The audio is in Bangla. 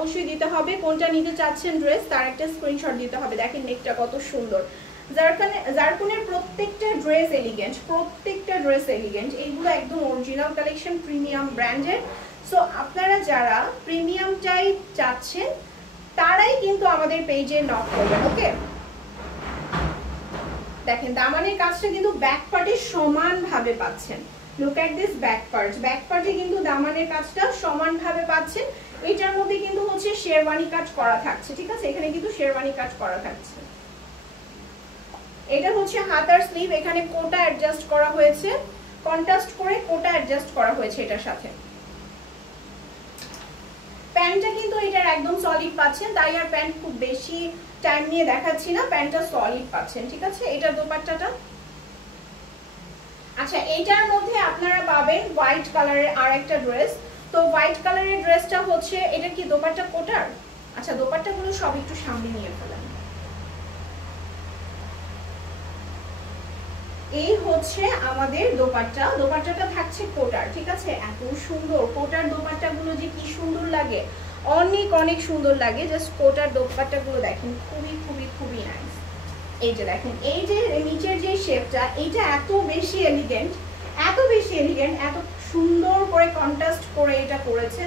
অবশ্যই দিতে হবে। কোনটা নিতে চাচ্ছেন ড্রেস তার একটা স্ক্রিনশট দিতে হবে। দেখেন নেকটা কত সুন্দর। জারকুনের প্রত্যেকটা ড্রেস এলিগেন্ট, প্রত্যেকটা ড্রেস এলিগেন্ট। এইগুলো একদম অরিজিনাল কালেকশন, প্রিমিয়াম ব্র্যান্ডের। সো আপনারা যারা প্রিমিয়ামটাই চাচ্ছেন তারাই কিন্তু আমাদের পেজে নক করবেন। ওকে, দেখেন দামানের কাজটা কিন্তু ব্যাক পার্টে সমানভাবে পাচ্ছেন। Look at this back part, back পার্টে কিন্তু দামানের কাজটা সমানভাবে পাচ্ছেন। এটার মধ্যে কিন্তু হচ্ছে শেরওয়ানি কাজ করা থাকছে, ঠিক আছে, এখানে কিন্তু শেরওয়ানি কাজ করা থাকছে। এটা হচ্ছে হাতার স্লিভ, এখানে কোটা অ্যাডজাস্ট করা হয়েছে, কন্ট্রাস্ট করে কোটা অ্যাডজাস্ট করা হয়েছে এটার সাথে। প্যান্টটা কিন্তু এটার একদম সলিড পাচ্ছেন, তাই আর প্যান্ট খুব বেশি টাইম নিয়ে দেখাচ্ছি না, প্যান্টটা সলিড পাচ্ছেন, ঠিক আছে। এটার দোপাট্টাটা, আচ্ছা এইটার মধ্যে আপনারা পাবেন হোয়াইট কালারের আর একটা ড্রেস। তো হোয়াইট কালারের ড্রেসটা হচ্ছে, এটা কি দোপাট্টা কোটার? আচ্ছা দোপাট্টাগুলো সব একটু সামনে নিয়ে ফেলেন। এই হচ্ছে আমাদের দোপাট্টা, দোপাট্টাটা থাকছে কোটার, ঠিক আছে। এত সুন্দর কোটার দোপাট্টাগুলো যে কি সুন্দর লাগে, অনেক অনেক সুন্দর লাগে। জাস্ট কোটার দোপাট্টাগুলো দেখেন, খুবই খুবই খুবই নাইস। এই যে দেখেন, এই যে নিচের যে শেপটা, এইটা এত বেশি এলিগেন্ট, এত বেশি এলিগেন্ট, এত সুন্দর করে কন্ট্রাস্ট করে এটা করেছে।